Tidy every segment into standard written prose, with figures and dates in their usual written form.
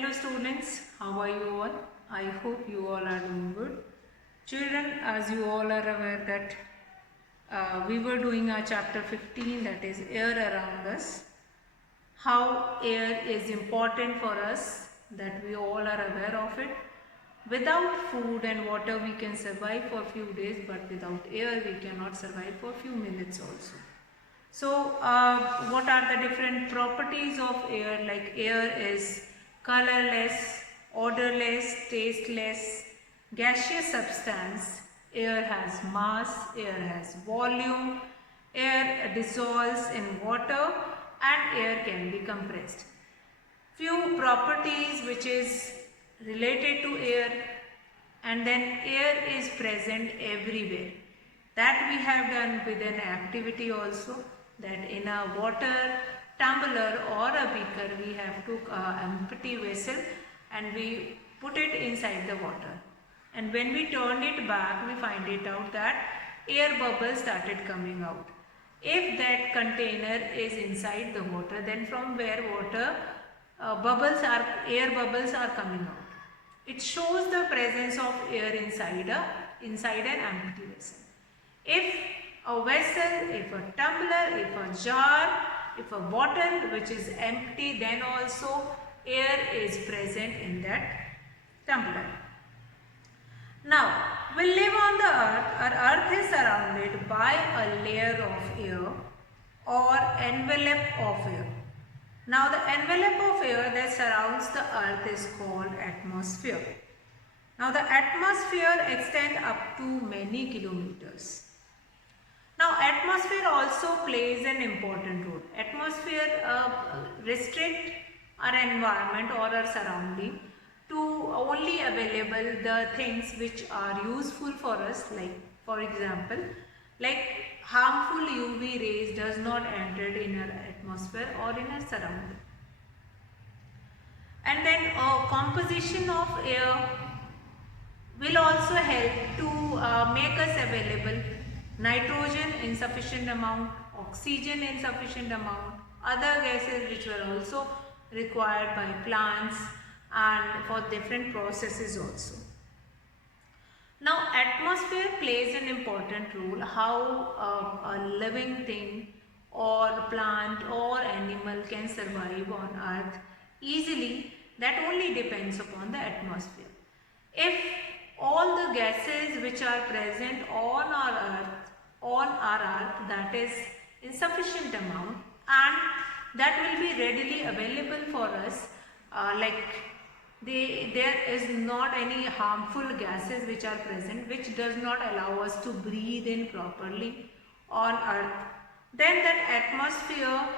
Hello students, how are you all? I hope you all are doing good. Children, as you all are aware that we were doing our chapter 15, that is air around us. How air is important for us, that we all are aware of it. Without food and water we can survive for a few days, but without air we cannot survive for a few minutes also. So, what are the different properties of air? Like air is colorless, odorless, tasteless, gaseous substance. Air has mass, air has volume, air dissolves in water, and air can be compressed. Few properties which is related to air, and then air is present everywhere. That we have done with an activity also, that in a water tumbler or a beaker we have took an empty vessel and we put it inside the water, and when we turned it back we find it out that air bubbles started coming out. If that container is inside the water, then from where water air bubbles are coming out. It shows the presence of air inside an empty vessel. If a vessel, if a tumbler, if a jar, if a bottle which is empty, then also air is present in that tumbler. Now, we live on the earth. Our earth is surrounded by a layer of air or envelope of air. Now, the envelope of air that surrounds the earth is called atmosphere. Now, the atmosphere extends up to many kilometers. Now, atmosphere also plays an important role. Atmosphere restrict our environment or our surrounding to only available the things which are useful for us, like for example, like harmful UV rays does not enter in our atmosphere or in our surrounding. And then composition of air will also help to make us available nitrogen in sufficient amount, oxygen in sufficient amount, other gases which were also required by plants and for different processes also. Now, atmosphere plays an important role how a living thing or plant or animal can survive on earth easily. That only depends upon the atmosphere. If all the gases which are present on our earth, that is in sufficient amount, and that will be readily available for us, there is not any harmful gases which are present, which does not allow us to breathe in properly on earth, then that atmosphere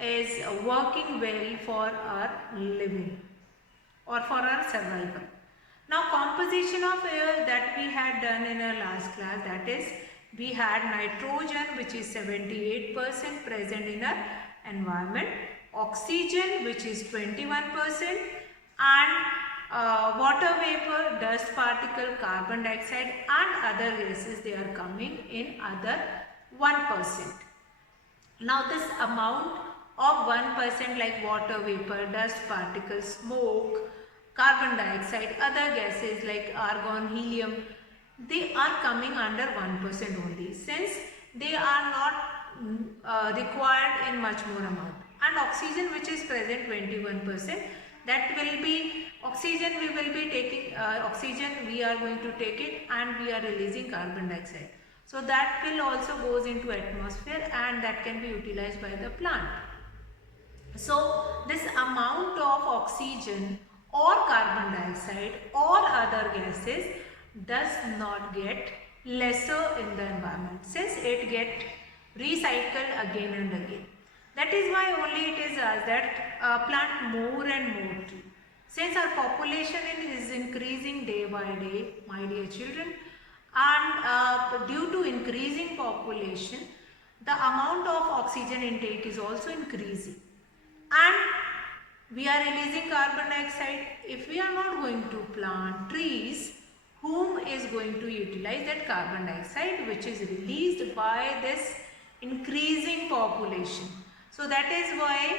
is working well for our living or for our survival. Now, composition of air that we had done in our last class, that is we had nitrogen which is 78% present in our environment, oxygen which is 21%, and water vapor, dust particle, carbon dioxide and other gases, they are coming in other 1%. Now, this amount of 1% like water vapor, dust particles, smoke, carbon dioxide, other gases like argon, helium, they are coming under 1% only, since they are not required in much more amount. And oxygen which is present 21%, that will be oxygen we will be taking, oxygen we are going to take it and we are releasing carbon dioxide. So that will also goes into atmosphere and that can be utilized by the plant. So this amount of oxygen or carbon dioxide or other gases does not get lesser in the environment, since it get recycled again and again. That is why only it is asked that plant more and more tree. Since our population is increasing day by day, my dear children, and due to increasing population, the amount of oxygen intake is also increasing. And we are releasing carbon dioxide. If we are not going to plant trees, whom is going to utilize that carbon dioxide which is released by this increasing population? So that is why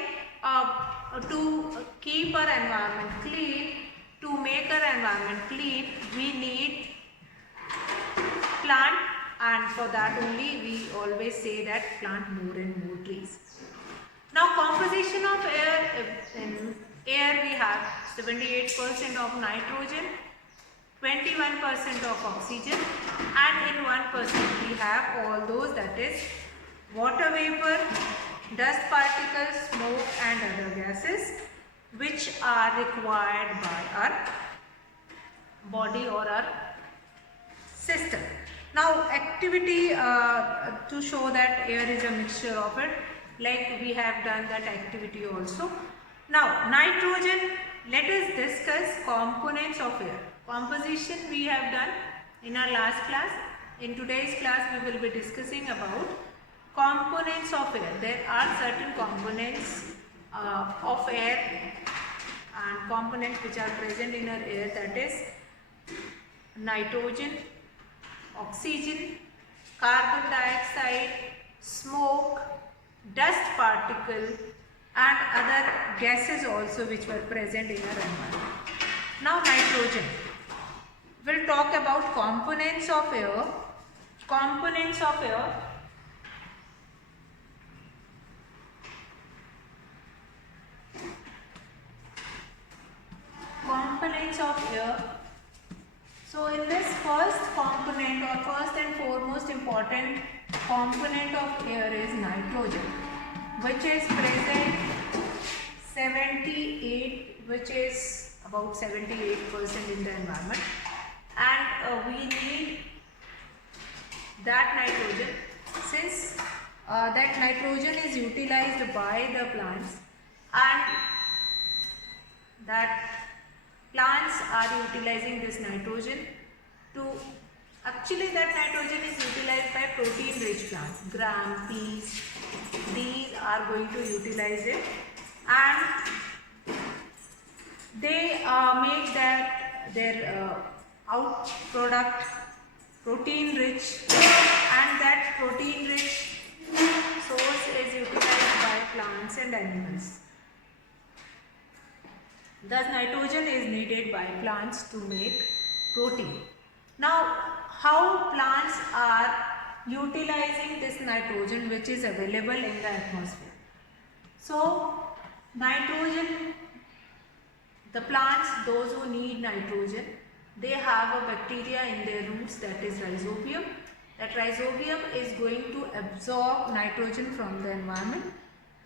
to keep our environment clean, to make our environment clean, we need plant, and for that only we always say that plant more and more trees. Now composition of air, in air we have 78% of nitrogen, 21% of oxygen, and in 1% we have all those, that is water vapor, dust particles, smoke and other gases which are required by our body or our system. Now activity to show that air is a mixture of it, like we have done that activity also. Now nitrogen, let us discuss components of air. Composition we have done in our last class. In today's class we will be discussing about components of air. There are certain components of air and components which are present in our air, that is nitrogen, oxygen, carbon dioxide, smoke, dust particle and other gases also which were present in our environment. Now nitrogen. We'll talk about components of air. Components of air. Components of air. So in this first component, or first and foremost important component of air is nitrogen, which is present 78, which is about 78% in the environment, and we need that nitrogen, since that nitrogen is utilized by the plants, and that plants are utilizing this nitrogen to, actually that nitrogen is utilized by protein rich plants, gram, peas, these are going to utilize it, and they make that their out product protein rich, and that protein rich source is utilized by plants and animals. Thus nitrogen is needed by plants to make protein. Now how plants are utilizing this nitrogen which is available in the atmosphere? So nitrogen, the plants, those who need nitrogen, they have a bacteria in their roots, that is rhizobium. That rhizobium is going to absorb nitrogen from the environment,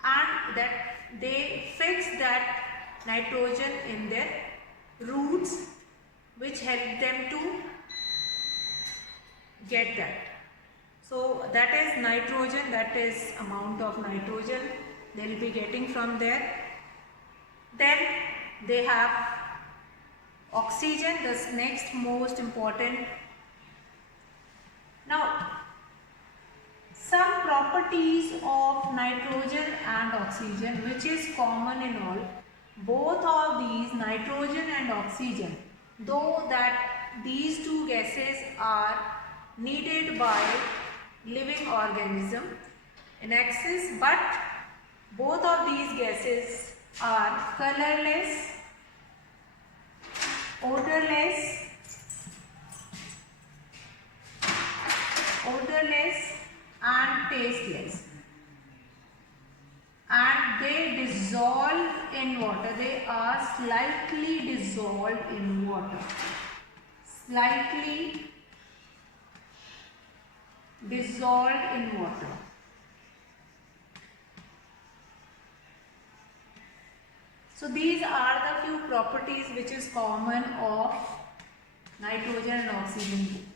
and that they fix that nitrogen in their roots, which help them to get that. So that is nitrogen, that is amount of nitrogen they will be getting from there. Then they have oxygen, the next most important. Now some properties of nitrogen and oxygen which is common in all, both of these, nitrogen and oxygen, though that these two gases are needed by living organism in excess, but both of these gases are colorless, odorless, and tasteless, and they dissolve in water. They are slightly dissolved in water, slightly dissolved in water. So these are the few properties which is common of nitrogen and oxygen.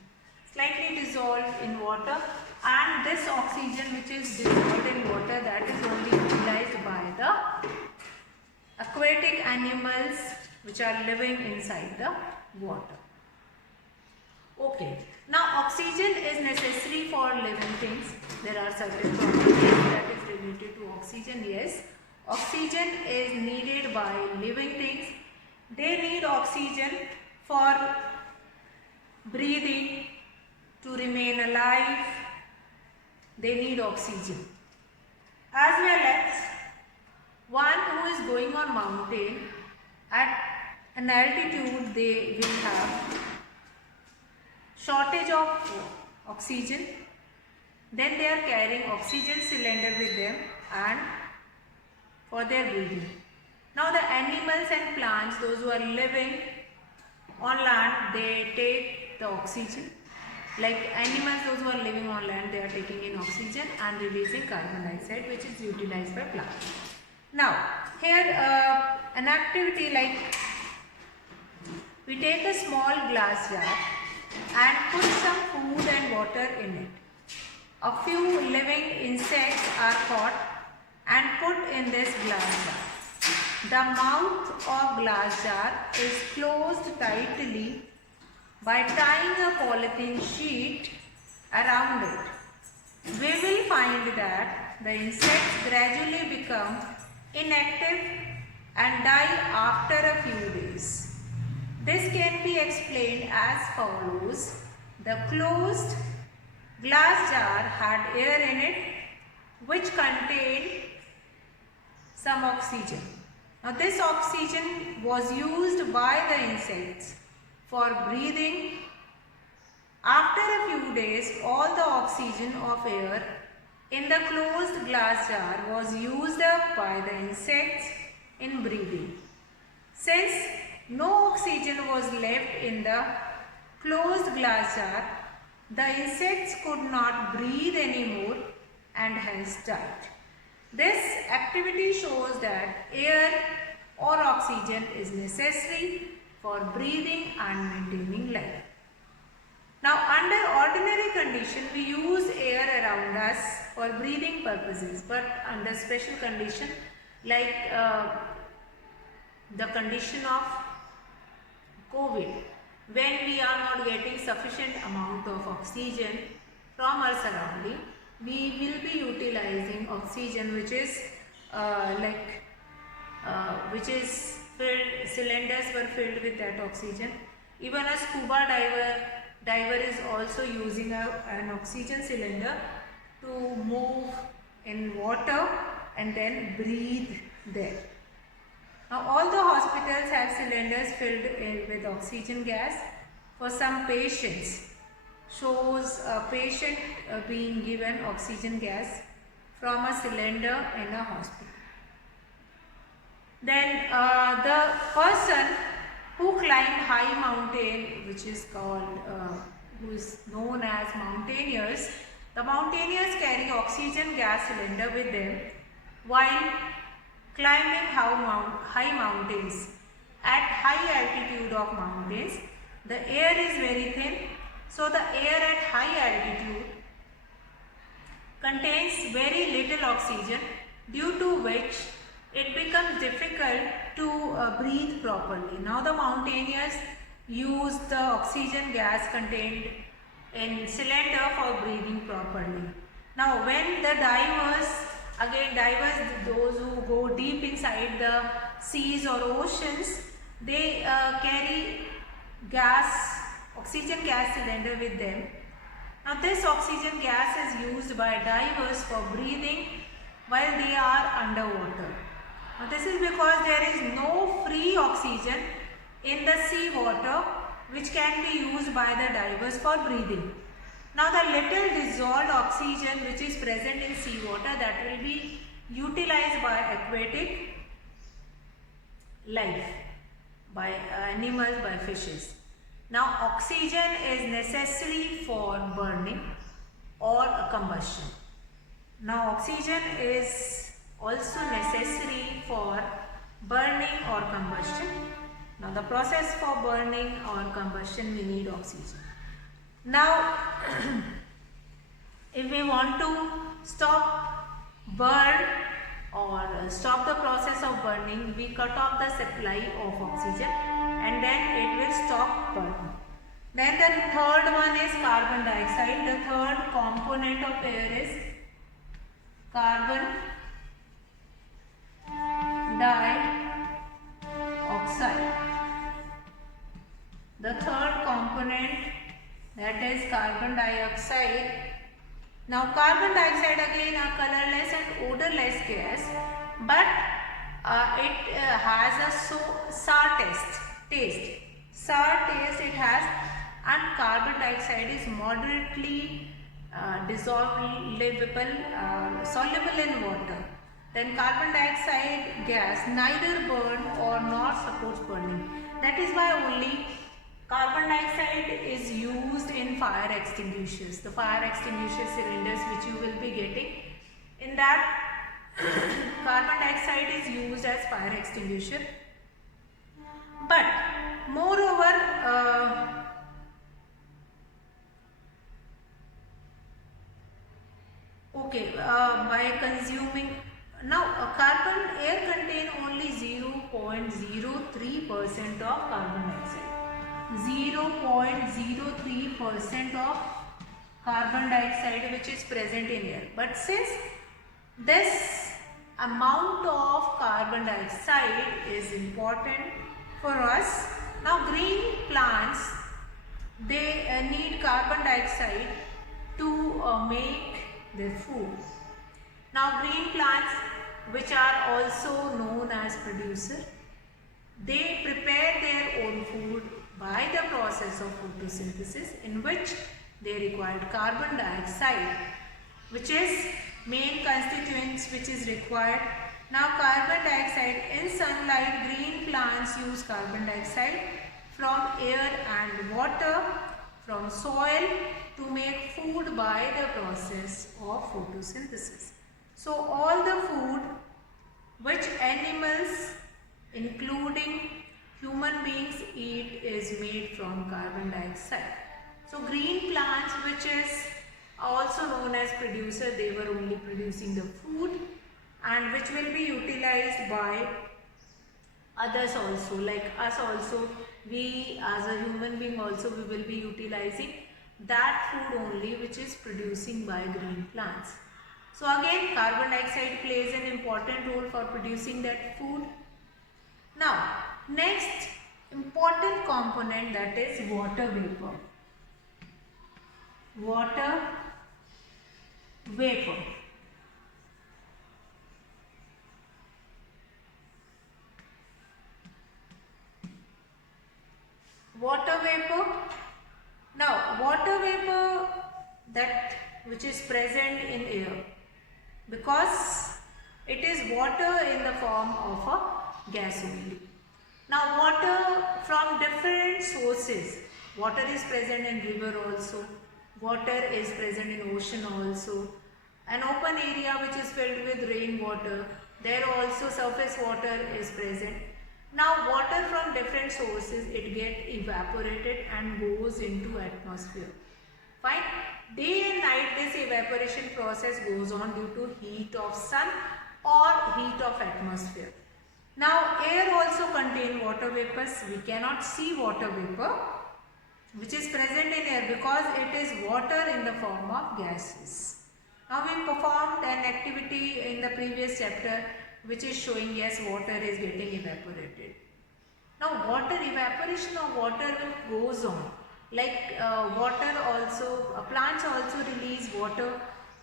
Slightly dissolved in water, and this oxygen which is dissolved in water, that is only utilized by the aquatic animals which are living inside the water. Okay. Now oxygen is necessary for living things. There are certain properties that is related to oxygen. Yes, oxygen is needed by living things. They need oxygen for breathing, to remain alive. They need oxygen. As well as one who is going on mountain, at an altitude they will have shortage of oxygen. Then they are carrying oxygen cylinder with them and for their breathing. Now the animals and plants, those who are living on land, they take the oxygen. Like animals, those who are living on land, they are taking in oxygen and releasing carbon dioxide, which is utilized by plants. Now here an activity like we take a small glass jar and put some food and water in it. A few living insects are caught and put in this glass jar. The mouth of glass jar is closed tightly by tying a polythene sheet around it. We will find that the insects gradually become inactive and die after a few days. This can be explained as follows. The closed glass jar had air in it which contained some oxygen. Now this oxygen was used by the insects for breathing. After a few days, all the oxygen of air in the closed glass jar was used up by the insects in breathing. Since no oxygen was left in the closed glass jar, the insects could not breathe anymore and hence died. This activity shows that air or oxygen is necessary for breathing and maintaining life. Now under ordinary condition we use air around us for breathing purposes, but under special condition like the condition of COVID, when we are not getting sufficient amount of oxygen from our surrounding, we will be utilizing oxygen which is filled, cylinders were filled with that oxygen. Even a scuba diver is also using an oxygen cylinder to move in water and then breathe there. Now all the hospitals have cylinders filled with oxygen gas. For some patients, shows a patient being given oxygen gas from a cylinder in a hospital. Then the person who climbed high mountain, which is called, who is known as mountaineers, the mountaineers carry oxygen gas cylinder with them while climbing high mountains. At high altitude of mountains, the air is very thin, so the air at high altitude contains very little oxygen, due to which it becomes difficult to breathe properly. Now the mountaineers use the oxygen gas contained in cylinder for breathing properly. Now when the divers, those who go deep inside the seas or oceans, they carry oxygen gas cylinder with them. Now this oxygen gas is used by divers for breathing while they are underwater. Now this is because there is no free oxygen in the sea water which can be used by the divers for breathing. Now the little dissolved oxygen which is present in sea water, that will be utilized by aquatic life, by animals, by fishes. Now oxygen is necessary for burning or combustion. Now oxygen is also necessary for burning or combustion. Now the process for burning or combustion, we need oxygen. Now if we want to stop burn or stop the process of burning, we cut off the supply of oxygen and then it will stop burning. Then the third one is carbon dioxide. The third component of air is carbon dioxide. The third component, that is carbon dioxide. Now carbon dioxide again a colorless and odorless gas, but it has a sour taste. Sour taste it has, and carbon dioxide is moderately soluble in water. Then carbon dioxide gas neither burn or nor supports burning. That is why only carbon dioxide is used in fire extinguishers. The fire extinguisher cylinders which you will be getting, in that carbon dioxide is used as fire extinguisher. But moreover, by consuming, now carbon air contain only 0.03% of carbon dioxide. 0.03% of carbon dioxide which is present in air. But since this amount of carbon dioxide is important for us, now green plants, they need carbon dioxide to make their food. Now green plants, which are also known as producer, they prepare their own food by the process of photosynthesis, in which they required carbon dioxide, which is main constituents which is required. Now carbon dioxide in sunlight, green plants use carbon dioxide from air and water, from soil, to make food by the process of photosynthesis. So all the food which animals including human beings eat is made from carbon dioxide. So green plants, which is also known as producer, they were only producing the food, and which will be utilized by others also, like us also. We as a human being also, we will be utilizing that food only which is producing by green plants. So again, carbon dioxide plays an important role for producing that food. Now next important component, that is water vapor. Water vapor. Water vapor. Now water vapor, that which is present in air, because it is water in the form of a gas only. Now water from different sources. Water is present in river also. Water is present in ocean also. An open area which is filled with rainwater, there also surface water is present. Now water from different sources, it gets evaporated and goes into atmosphere. Fine. Day and night this evaporation process goes on due to heat of sun or heat of atmosphere. Now air also contains water vapors. We cannot see water vapor which is present in air because it is water in the form of gases. Now we performed an activity in the previous chapter which is showing, yes, water is getting evaporated. Now water, evaporation of water goes on. Like water also, plants also release water,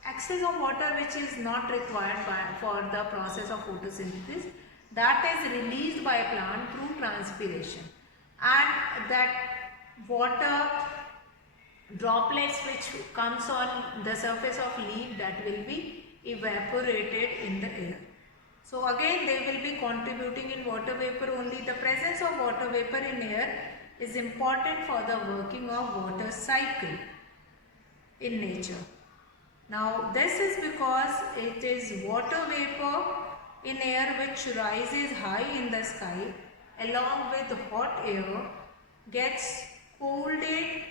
excess of water which is not required for the process of photosynthesis, that is released by plant through transpiration, and that water droplets which comes on the surface of leaf, that will be evaporated in the air. So again they will be contributing in water vapor only. The presence of water vapor in air is important for the working of water cycle in nature. Now this is because it is water vapor in air which rises high in the sky along with hot air, gets folded,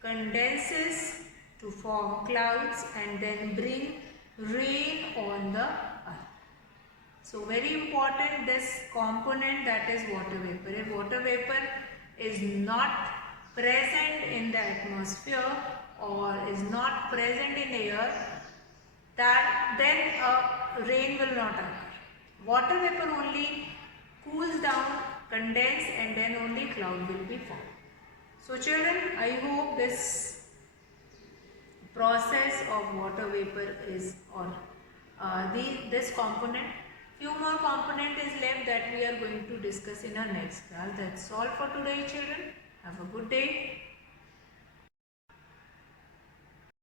condenses to form clouds, and then bring rain on the earth. So very important this component, that is water vapor. If water vapor is not present in the atmosphere or is not present in air, then rain will not occur. Water vapor only cools down, condense, and then only cloud will be formed. So children, I hope this process of water vapor is, or this component Few more component is left that we are going to discuss in our next class. That's all for today, children. Have a good day.